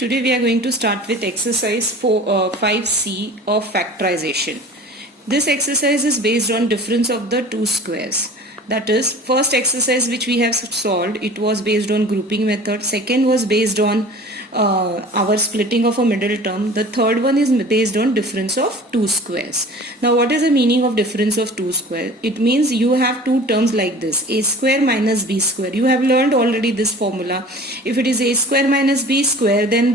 Today we are going to start with exercise 5C of factorization. This exercise is based on difference of the two squares. That is, first exercise which we have solved, it was based on grouping method. Second was based on our splitting of a middle term. The third one is based on difference of two squares. Now what is the meaning of difference of two squares? It means you have two terms like this, a square minus b square. You have learned already this formula. If it is a square minus b square, then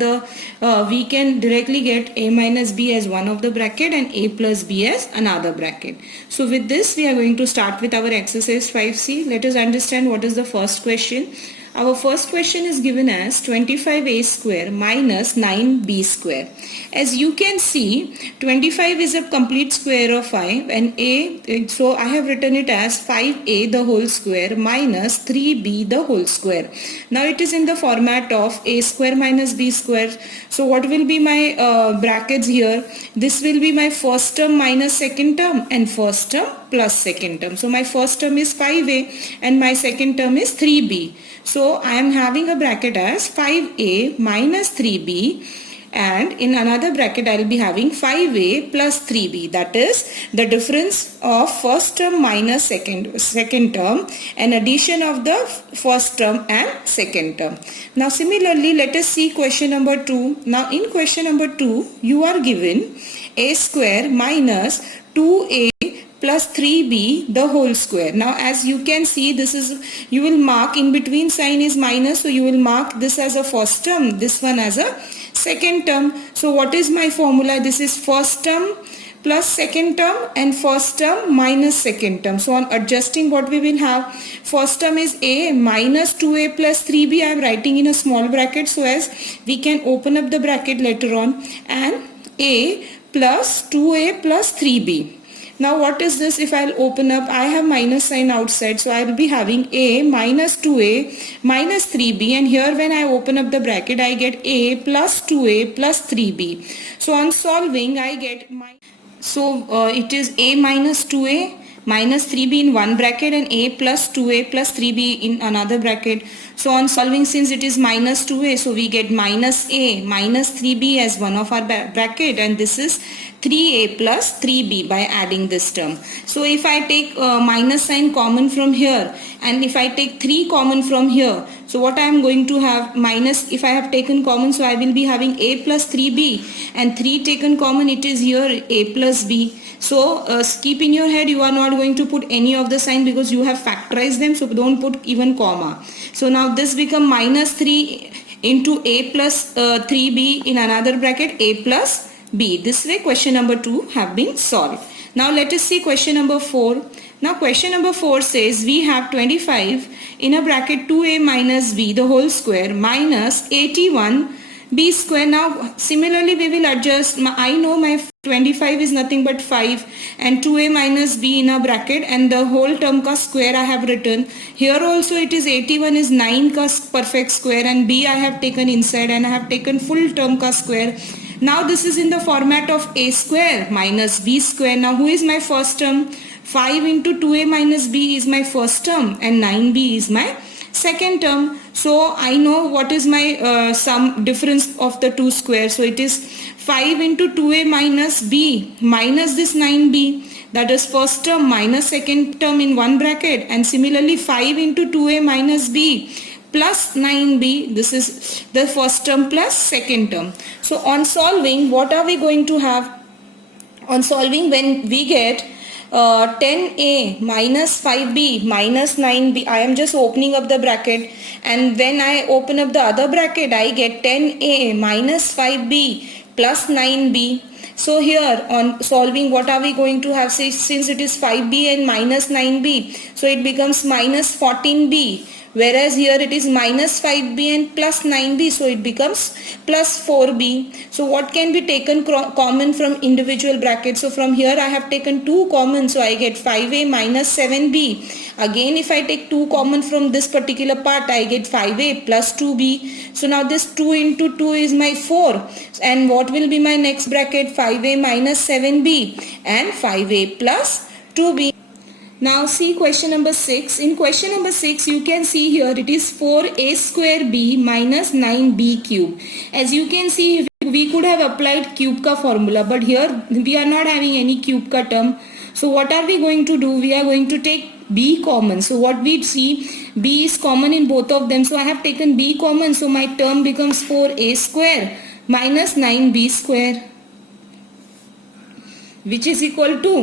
we can directly get a minus b as one of the bracket and a plus b as another bracket. So with this we are going to start with our exercise 5C. Let us understand what is the first question. Our first question is given as 25a square minus 9b square. As you can see, 25 is a complete square of 5 and so I have written it as 5a the whole square minus 3b the whole square. Now it is in the format of a square minus b square. So what will be my brackets here? This will be my first term minus second term and first term plus second term. So my first term is 5a and my second term is 3b. So I am having a bracket as 5a minus 3b, and in another bracket I will be having 5a plus 3b. That is the difference of first term minus second term and addition of the first term and second term. Now similarly, let us see question number 2. Now in question number 2 you are given a square minus 2a plus 3b the whole square. Now as you can see, this is, you will mark in between sign is minus, so you will mark this as a first term, this one as a second term. So what is my formula? This is first term plus second term and first term minus second term. So on adjusting, what we will have, first term is a minus 2a plus 3b. I am writing in a small bracket so as we can open up the bracket later on, and a plus 2a plus 3b. Now what is this? If I'll open up, I have minus sign outside, so I will be having a minus 2a minus 3b, and here when I open up the bracket I get a plus 2a plus 3b. So on solving I get it is a minus 2a minus 3b in one bracket and a plus 2a plus 3b in another bracket. So on solving, since it is minus 2a, so we get minus a minus 3b as one of our bracket, and this is 3a plus 3b by adding this term. So if I take minus sign common from here and if I take 3 common from here, so what I am going to have, minus, if I have taken common, so I will be having a plus 3b, and 3 taken common, it is here a plus b. So keep in your head, you are not going to put any of the sign because you have factorized them, so don't put even comma. So now this become minus 3 into a plus 3b in another bracket, a plus b. This way question number 2 have been solved. Now let us see question number 4. Now question number 4 says we have 25 in a bracket 2a minus b the whole square minus 81 b square. Now similarly we will adjust. I know my 25 is nothing but 5 and 2a minus b in a bracket and the whole term ka square I have written. Here also it is 81 is 9 ka perfect square, and b I have taken inside and I have taken full term ka square. Now this is in the format of a square minus b square. Now who is my first term? 5 into 2a minus b is my first term and 9b is my second term. So I know what is my sum difference of the two squares. So it is 5 into 2a minus b minus this 9b, that is first term minus second term in one bracket, and similarly 5 into 2a minus b plus 9b, this is the first term plus second term. So on solving, what are we going to have? On solving, when we get 10a minus 5b minus 9b, I am just opening up the bracket, and when I open up the other bracket I get 10a minus 5b plus 9b. So here on solving, what are we going to have? Since it is 5b and minus 9b, so it becomes minus 14b. Whereas here it is minus 5b and plus 9b, so it becomes plus 4b. So what can be taken common from individual brackets? So from here I have taken 2 common, so I get 5a minus 7b. Again if I take 2 common from this particular part, I get 5a plus 2b. So now this 2 into 2 is my 4, and what will be my next bracket? 5a minus 7b and 5a plus 2b. Now see question number 6. In question number 6 you can see here it is 4a square b minus 9b cube. As you can see we could have applied cube ka formula, but here we are not having any cube ka term. So what are we going to do? We are going to take b common. So what we see, b is common in both of them. So I have taken b common. So my term becomes 4a square minus 9b square, which is equal to,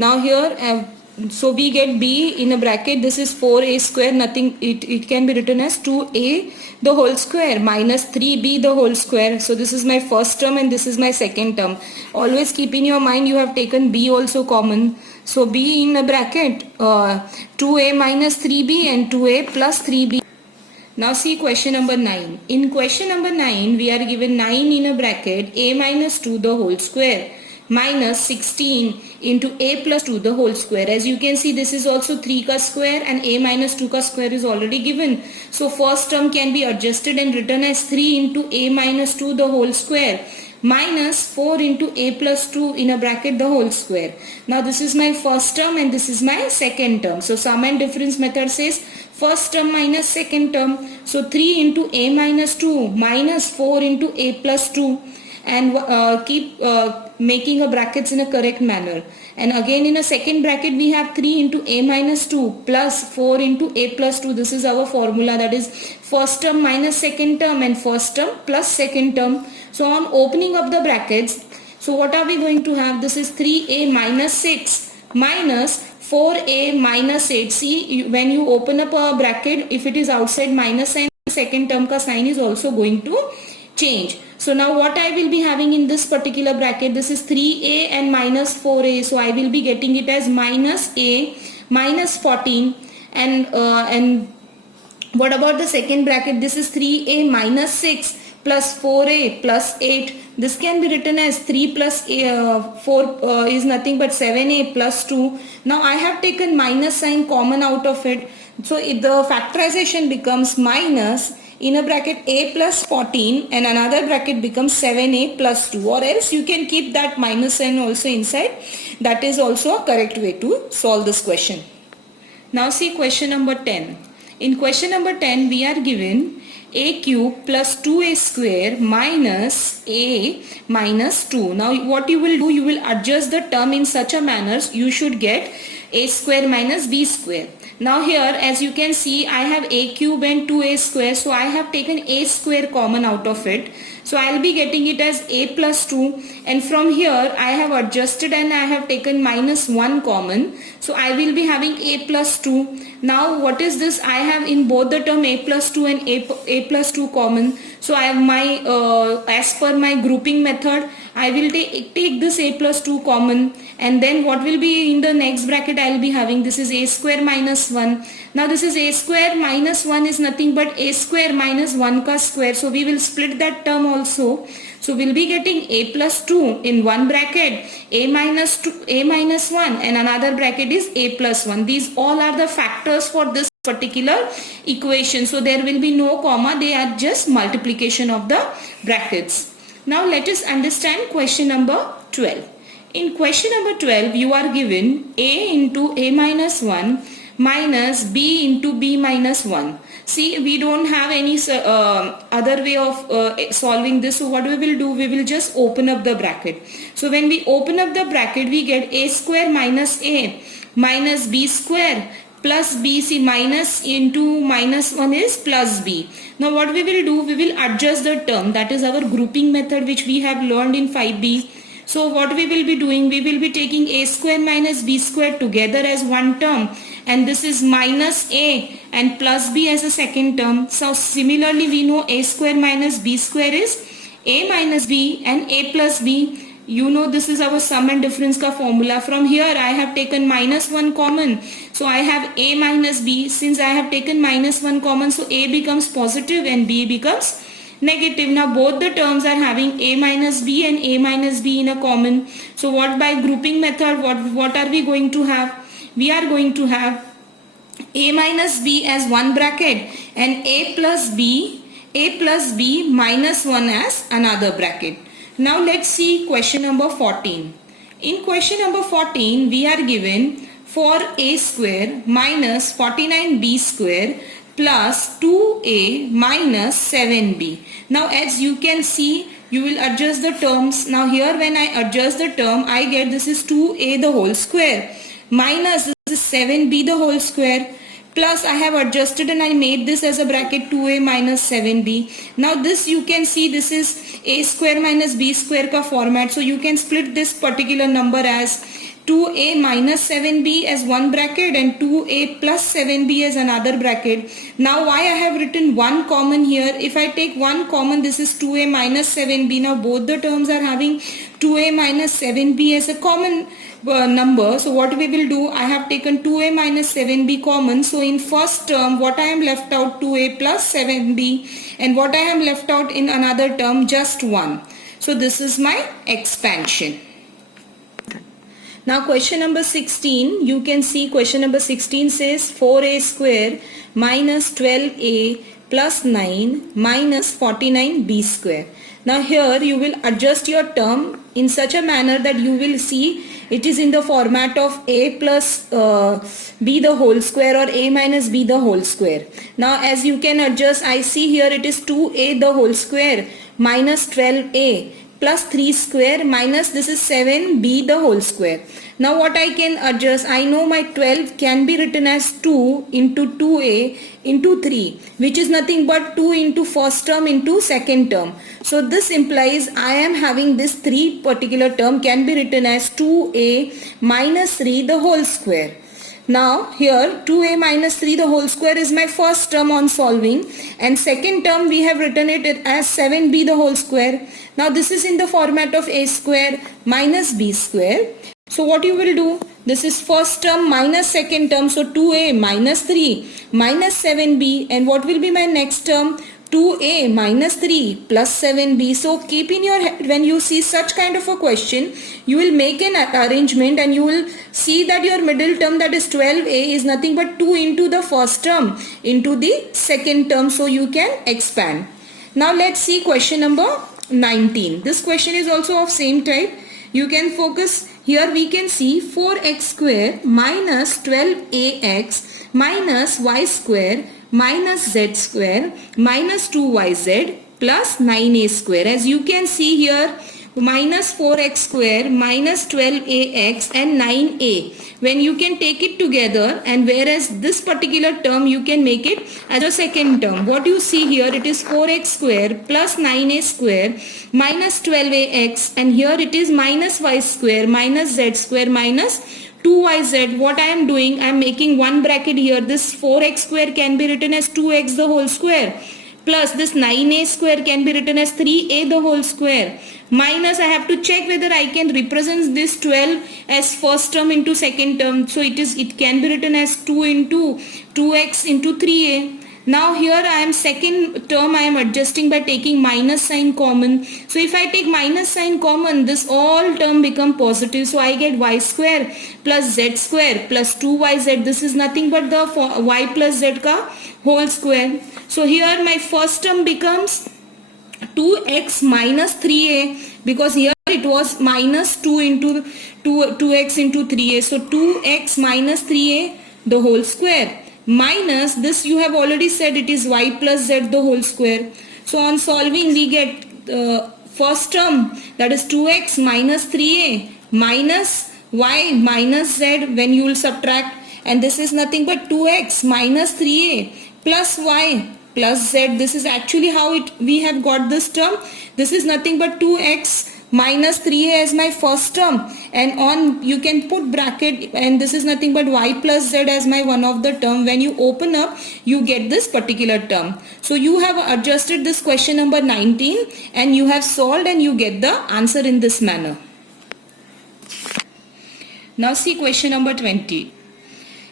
now here so we get b in a bracket, this is 4a square, nothing, it can be written as 2a the whole square minus 3b the whole square. So this is my first term and this is my second term. Always keep in your mind you have taken b also common. So b in a bracket 2a minus 3b and 2a plus 3b. Now see question number 9. In question number 9 we are given 9 in a bracket a minus 2 the whole square minus 16 into a plus 2 the whole square. As you can see this is also 3 ka square and a minus 2 ka square is already given. So first term can be adjusted and written as 3 into a minus 2 the whole square minus 4 into a plus 2 in a bracket the whole square. Now this is my first term and this is my second term. So sum and difference method says first term minus second term. So 3 into a minus 2 minus 4 into a plus 2, and keep making a brackets in a correct manner. And again in a second bracket we have 3 into a minus 2 plus 4 into a plus 2. This is our formula, that is first term minus second term and first term plus second term. So on opening up the brackets, so what are we going to have? This is 3a minus 6 minus 4a minus 8. See, when you open up a bracket, if it is outside minus sign, second term ka sign is also going to change. So now what I will be having in this particular bracket, this is 3a and minus 4a. So I will be getting it as minus a minus 14, and what about the second bracket? This is 3a minus 6 plus 4a plus 8. This can be written as 3 plus 4 is nothing but 7a plus 2. Now I have taken minus sign common out of it. So the factorization becomes minus in a bracket a plus 14 and another bracket becomes 7a plus 2, or else you can keep that minus sign also inside. That is also a correct way to solve this question. Now see question number 10. In question number 10 we are given a cube plus 2a square minus a minus 2. Now what you will do, you will adjust the term in such a manner you should get a square minus b square. Now here as you can see I have a cube and 2a square, so I have taken a square common out of it. So I will be getting it as a plus 2, and from here I have adjusted and I have taken minus 1 common. So I will be having a plus 2. Now what is this? I have in both the term a plus 2 and a plus 2 common. So I have my as per my grouping method I will take this a plus 2 common, and then what will be in the next bracket I will be having, this is a square minus 1. Now this is a square minus 1 is nothing but a square minus 1 ka square. So we will split that term also. So we'll be getting a plus 2 in one bracket, a minus 2, a minus 1, and another bracket is a plus 1. These all are the factors for this particular equation. So there will be no comma, they are just multiplication of the brackets. Now let us understand question number 12. In question number 12 you are given a into a minus 1 minus b into b minus 1. See, we don't have any other way of solving this. So what we will do, we will just open up the bracket. So when we open up the bracket we get a square minus a minus b square plus b. See, minus into minus 1 is plus b. Now what we will do, we will adjust the term, that is our grouping method which we have learned in 5b. So what we will be doing, we will be taking a square minus b square together as one term, and this is minus a and plus b as a second term. So similarly we know a square minus b square is a minus b and a plus b. You know this is our sum and difference ka formula. From here I have taken minus 1 common. So I have a minus b. Since I have taken minus 1 common, so a becomes positive and b becomes negative. Now both the terms are having a minus b and a minus b in a common. So what, by grouping method, what are we going to have? We are going to have a minus b as one bracket and a plus b minus 1 as another bracket. Now let's see question number 14. In question number 14 we are given 4a square minus 49b square plus 2a minus 7b. Now as you can see, you will adjust the terms. Now here when I adjust the term, I get this is 2a the whole square minus this is 7b the whole square, plus I have adjusted and I made this as a bracket 2a minus 7b. Now this you can see this is a square minus b square ka format. So you can split this particular number as 2a minus 7b as one bracket and 2a plus 7b as another bracket. Now why I have written one common here? If I take one common, this is 2a minus 7b. Now both the terms are having 2a minus 7b as a common number. So what we will do, I have taken 2a minus 7b common. So in first term what I am left out 2a plus 7b, and what I am left out in another term just 1. So this is my expansion. Now question number 16, you can see question number 16 says 4a square minus 12a plus 9 minus 49b square. Now here you will adjust your term in such a manner that you will see it is in the format of a plus b the whole square or a minus b the whole square. Now as you can adjust, I see here it is 2a the whole square minus 12a plus 3 square minus this is 7b the whole square. Now what I can adjust, I know my 12 can be written as 2 into 2a into 3, which is nothing but 2 into first term into second term. So this implies I am having this 3 particular term can be written as 2a minus 3 the whole square. Now here 2a minus 3 the whole square is my first term on solving, and second term we have written it as 7b the whole square. Now this is in the format of a square minus b square. So what you will do, this is first term minus second term, so 2a minus 3 minus 7b, and what will be my next term, 2a minus 3 plus 7b. So keep in your head when you see such kind of a question, you will make an arrangement and you will see that your middle term, that is 12a, is nothing but 2 into the first term into the second term, so you can expand. Now let's see question number 19. This question is also of same type. You can focus. Here we can see 4x square minus 12ax minus y square minus z square minus 2yz plus 9a square. As you can see here, minus 4x square minus 12ax and 9a, when you can take it together, and whereas this particular term you can make it as a second term. What you see here, it is 4x square plus 9a square minus 12ax, and here it is minus y square minus z square minus 2yz. What I am doing, I am making one bracket here. This 4x square can be written as 2x the whole square, plus this 9a square can be written as 3a the whole square, minus I have to check whether I can represent this 12 as first term into second term. So it can be written as 2 into 2x into 3a. Now here I am second term I am adjusting by taking minus sign common. So if I take minus sign common, this all term become positive. So I get y square plus z square plus 2yz. This is nothing but the y plus z ka whole square. So here my first term becomes 2x minus 3a, because here it was minus 2 into 2x into 3a. So 2x minus 3a the whole square minus this, you have already said it is y plus z the whole square. So on solving we get first term, that is 2x minus 3a minus y minus z when you will subtract, and this is nothing but 2x minus 3a plus y plus z. This is actually how we have got this term. This is nothing but 2x minus 3a as my first term, and on you can put bracket, and this is nothing but y plus z as my one of the term. When you open up, you get this particular term. So you have adjusted this question number 19 and you have solved, and you get the answer in this manner. Now see question number 20.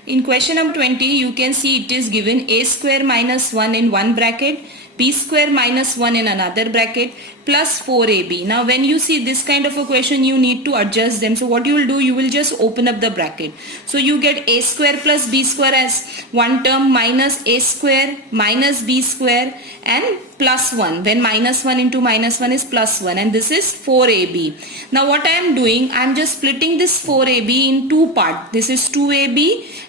In question number 20, you can see it is given a square minus 1 in one bracket b square minus 1 in another bracket plus 4ab. Now when you see this kind of a question, you need to adjust them. So what you will do, you will just open up the bracket. So you get a square plus b square as one term minus a square minus b square and plus 1. When minus 1 into minus 1 is plus 1, and this is 4ab. Now what I am doing, I am just splitting this 4ab in two parts. This is 2ab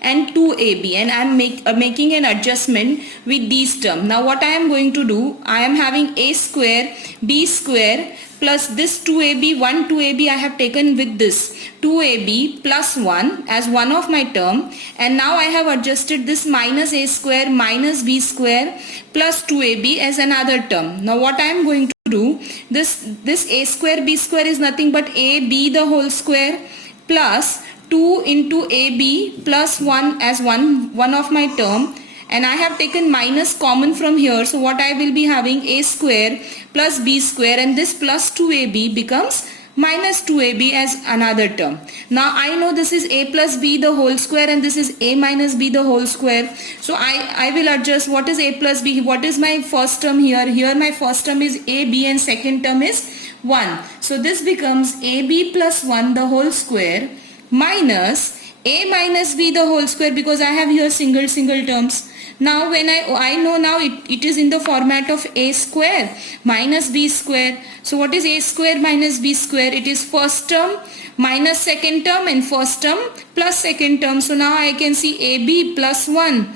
and 2ab, and I am making an adjustment with these terms. Now what I am going to do, I am having a square b square plus this 2ab, 2ab I have taken with this 2ab plus 1 as one of my term, and now I have adjusted this minus a square minus b square plus 2ab as another term. Now what I am going to do, this a square b square is nothing but ab the whole square plus 2 into ab plus 1 as one of my term, and I have taken minus common from here. So what I will be having, a square plus b square, and this plus 2ab becomes minus 2ab as another term. Now I know this is a plus b the whole square and this is a minus b the whole square. So I will adjust what is a plus b. What is my first term here? Here my first term is ab and second term is 1. So this becomes ab plus 1 the whole square minus a minus b the whole square, because I have here single terms. Now when I know now it is in the format of a square minus b square. So what is a square minus b square? It is first term minus second term and first term plus second term. So now I can see ab plus 1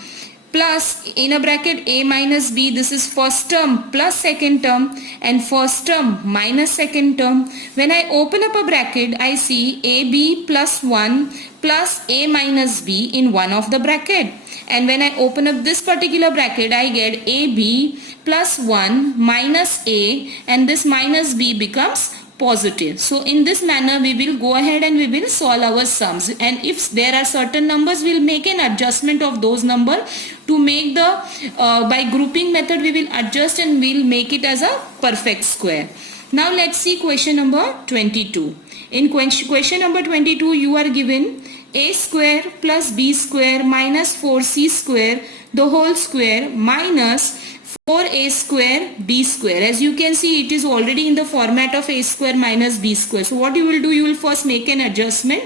plus in a bracket a minus b, this is first term plus second term and first term minus second term. When I open up a bracket, I see ab plus 1 plus a minus b in one of the bracket, and when I open up this particular bracket, I get ab plus 1 minus a, and this minus b becomes positive. So in this manner we will go ahead and we will solve our sums, and if there are certain numbers, we will make an adjustment of those number to make the by grouping method we will adjust and we will make it as a perfect square. Now let's see question number 22. In question number 22, you are given a square plus b square minus 4c square the whole square minus 4a square b square. As you can see, it is already in the format of a square minus b square. So what you will do, you will first make an adjustment.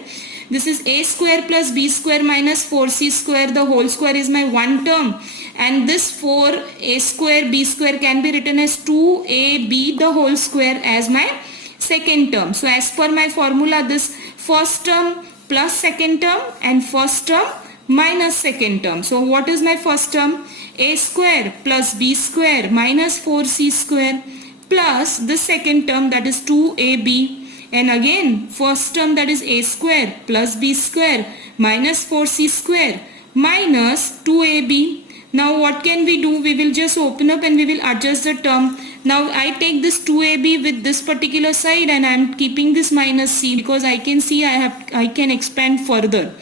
This is a square plus b square minus 4c square the whole square is my one term, and this 4a square b square can be written as 2ab the whole square as my second term. So as per my formula, this first term plus second term and first term minus second term. So what is my first term? A square plus b square minus 4c square plus the second term, that is 2ab, and again first term, that is a square plus b square minus 4c square minus 2ab. Now what can we do? We will just open up and we will adjust the term. Now I take this 2ab with this particular side and I am keeping this minus c, because I can see I can expand further.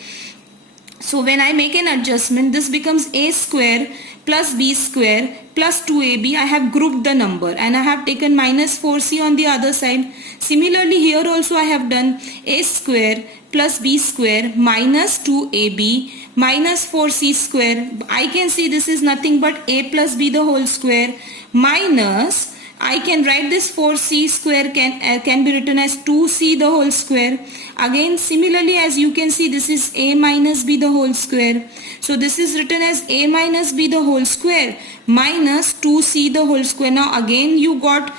So when I make an adjustment, this becomes a square plus b square plus 2ab. I have grouped the number and I have taken minus 4c on the other side. Similarly here also I have done a square plus b square minus 2ab minus 4c square. I can see this is nothing but a plus b the whole square minus, I can write this 4c square can be written as 2c the whole square. Again similarly, as you can see, this is a minus b the whole square. So this is written as a minus b the whole square minus 2c the whole square. Now again you got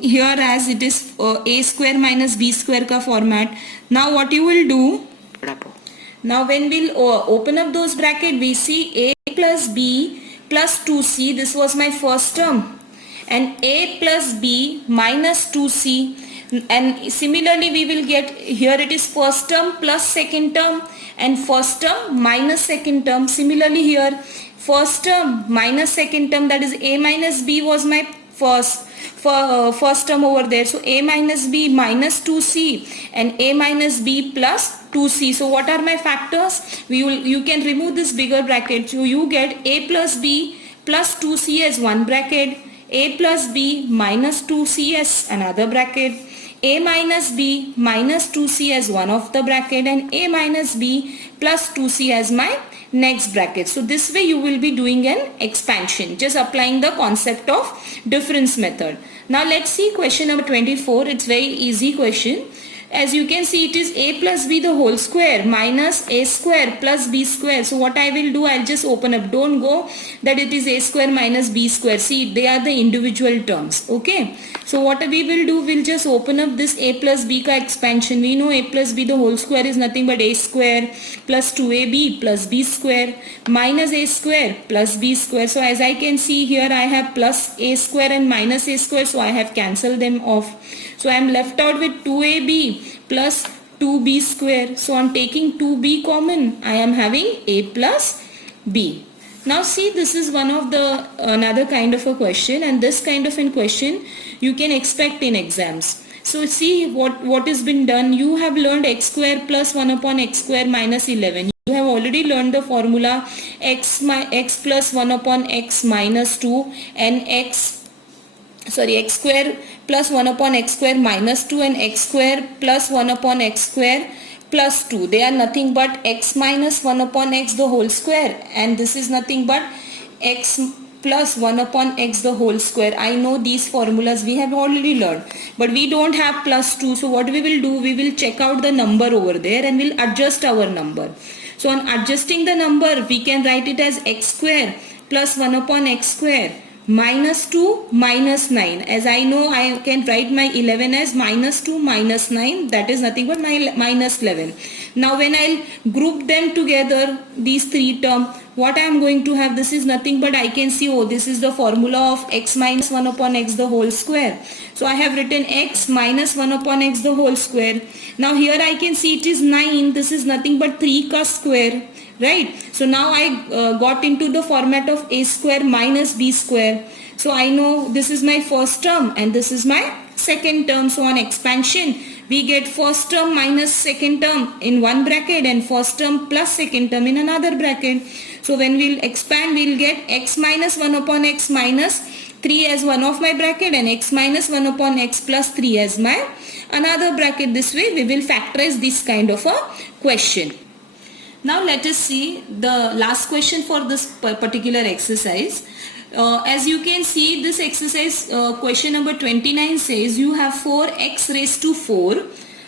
here as it is a square minus b square ka format. Now what you will do, now when we'll open up those bracket, we see a plus b plus 2c, this was my first term, and a plus b minus 2c, and similarly we will get here it is first term plus second term and first term minus second term. Similarly here first term minus second term, that is a minus b was my first term over there. So a minus b minus 2c and a minus b plus 2c. So what are my factors? You can remove this bigger bracket. So you get a plus b plus 2c as one bracket, a plus b minus 2c as another bracket, a minus b minus 2c as one of the bracket, and a minus b plus 2c as my next bracket. So this way you will be doing an expansion, just applying the concept of difference method. Now let's see question number 24. It's very easy question. As you can see, it is a plus b the whole square minus a square plus b square. So what I will do, I'll just open up. Don't go that it is a square minus b square. See, they are the individual terms. Okay. So what we will do, we'll just open up this a plus b ka expansion. We know a plus b the whole square is nothing but a square plus 2ab plus b square minus a square plus b square. So as I can see here, I have plus a square and minus a square. So I have cancelled them off. So I am left out with 2ab plus 2b square. So I am taking 2b common. I am having a plus b. Now see, this is one of the another kind of a question, and this kind of a question you can expect in exams. So see what has been done. You have learned x square plus 1 upon x square minus 11. You have already learned the formula x plus 1 upon x minus 2 and x square plus 1 upon x square minus 2 and x square plus 1 upon x square plus 2. They are nothing but x minus 1 upon x the whole square, and this is nothing but x plus 1 upon x the whole square. I know these formulas we have already learned, but we don't have plus 2. So what we will do, we will check out the number over there and we'll adjust our number. So on adjusting the number, we can write it as x square plus 1 upon x square minus 2 minus 9. As I know, I can write my 11 as minus 2 minus 9. That is nothing but my minus 11. Now when I'll group them together, these three terms, what I am going to have, this is nothing but I can see, oh, this is the formula of x minus 1 upon x the whole square. So I have written x minus 1 upon x the whole square. Now here I can see it is 9. This is nothing but 3 ka square. Right. So now I got into the format of a square minus b square. So I know this is my first term and this is my second term. So on expansion, we get first term minus second term in one bracket and first term plus second term in another bracket. So when we'll expand, we'll get x minus 1 upon x minus 3 as one of my bracket and x minus 1 upon x plus 3 as my another bracket. This way we will factorize this kind of a question. Now let us see the last question for this particular exercise. As you can see, this exercise question number 29 says you have 4x raised to 4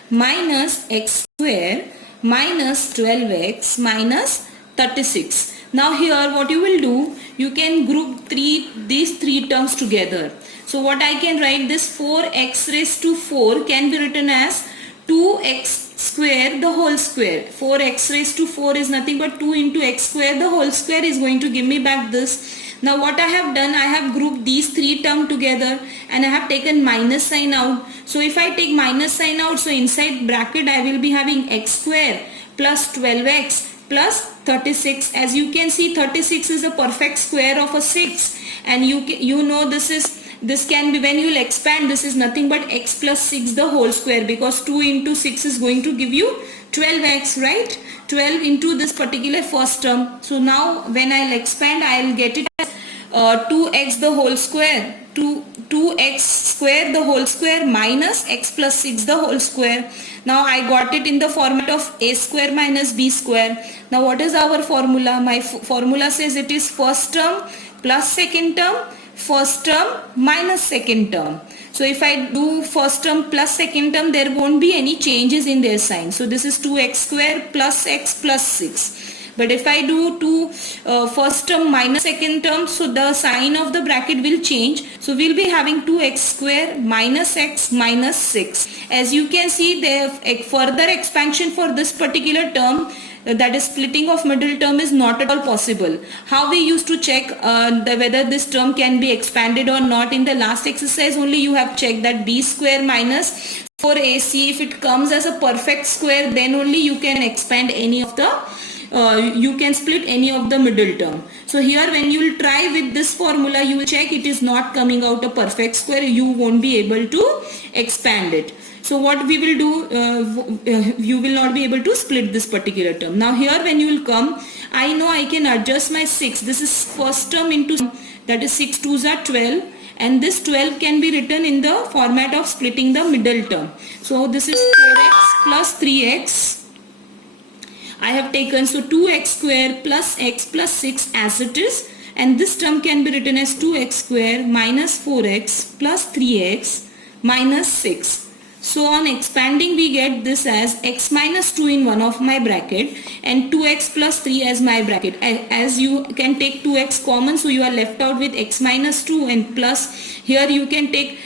minus x square minus 12x minus 36. Now here what you will do, you can group these three terms together. So what I can write, this 4x raised to 4 can be written as 2x square the whole square. 4x raised to 4 is nothing but 2 into x square the whole square is going to give me back this. Now what I have done, I have grouped these three terms together and I have taken minus sign out. So if I take minus sign out, so inside bracket I will be having x square plus 12x plus 36. As you can see, 36 is a perfect square of a 6, and you know this can be, when you will expand, this is nothing but x plus 6 the whole square, because 2 into 6 is going to give you 12x, right? 12 into this particular first term. So now when I'll expand, I'll get it as 2x the whole square, 2x square the whole square minus x plus 6 the whole square. Now I got it in the format of a square minus b square. Now what is our formula? My formula says it is first term plus second term, first term minus second term. So if I do first term plus second term, there won't be any changes in their sign. So this is 2x square plus x plus 6. But if I do first term minus second term, so the sign of the bracket will change. So we'll be having 2x square minus x minus 6. As you can see, the further expansion for this particular term, that is splitting of middle term, is not at all possible. How we used to check whether this term can be expanded or not, in the last exercise only you have checked that b square minus 4ac, if it comes as a perfect square, then only you can expand any of the you can split any of the middle term. So here when you will try with this formula, you will check it is not coming out a perfect square, you won't be able to expand it. So what we will do, you will not be able to split this particular term. Now here when you will come, I know I can adjust my 6. This is first term into, that is 6 2s are 12, and this 12 can be written in the format of splitting the middle term. So this is 4x plus 3x. I have taken, so 2x square plus x plus 6 as it is, and this term can be written as 2x square minus 4x plus 3x minus 6. So on expanding we get this as x minus 2 in one of my bracket and 2x plus 3 as my bracket. As you can take 2x common, so you are left out with x minus 2 and plus, here you can take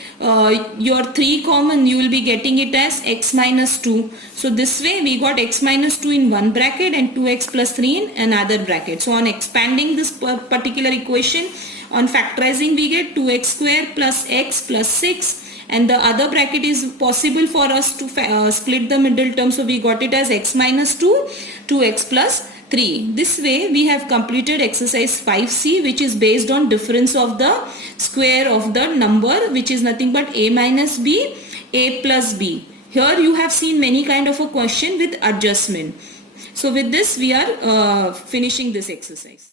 your 3 common, you will be getting it as x minus 2. So this way we got x minus 2 in one bracket and 2x plus 3 in another bracket. So on expanding this particular equation, on factorizing we get 2x square plus x plus 6, and the other bracket is possible for us to split the middle term, so we got it as x minus 2, 2x plus 3. This way we have completed exercise 5C, which is based on difference of the square of the number, which is nothing but a minus b, a plus b. Here you have seen many kind of a question with adjustment. So with this we are finishing this exercise.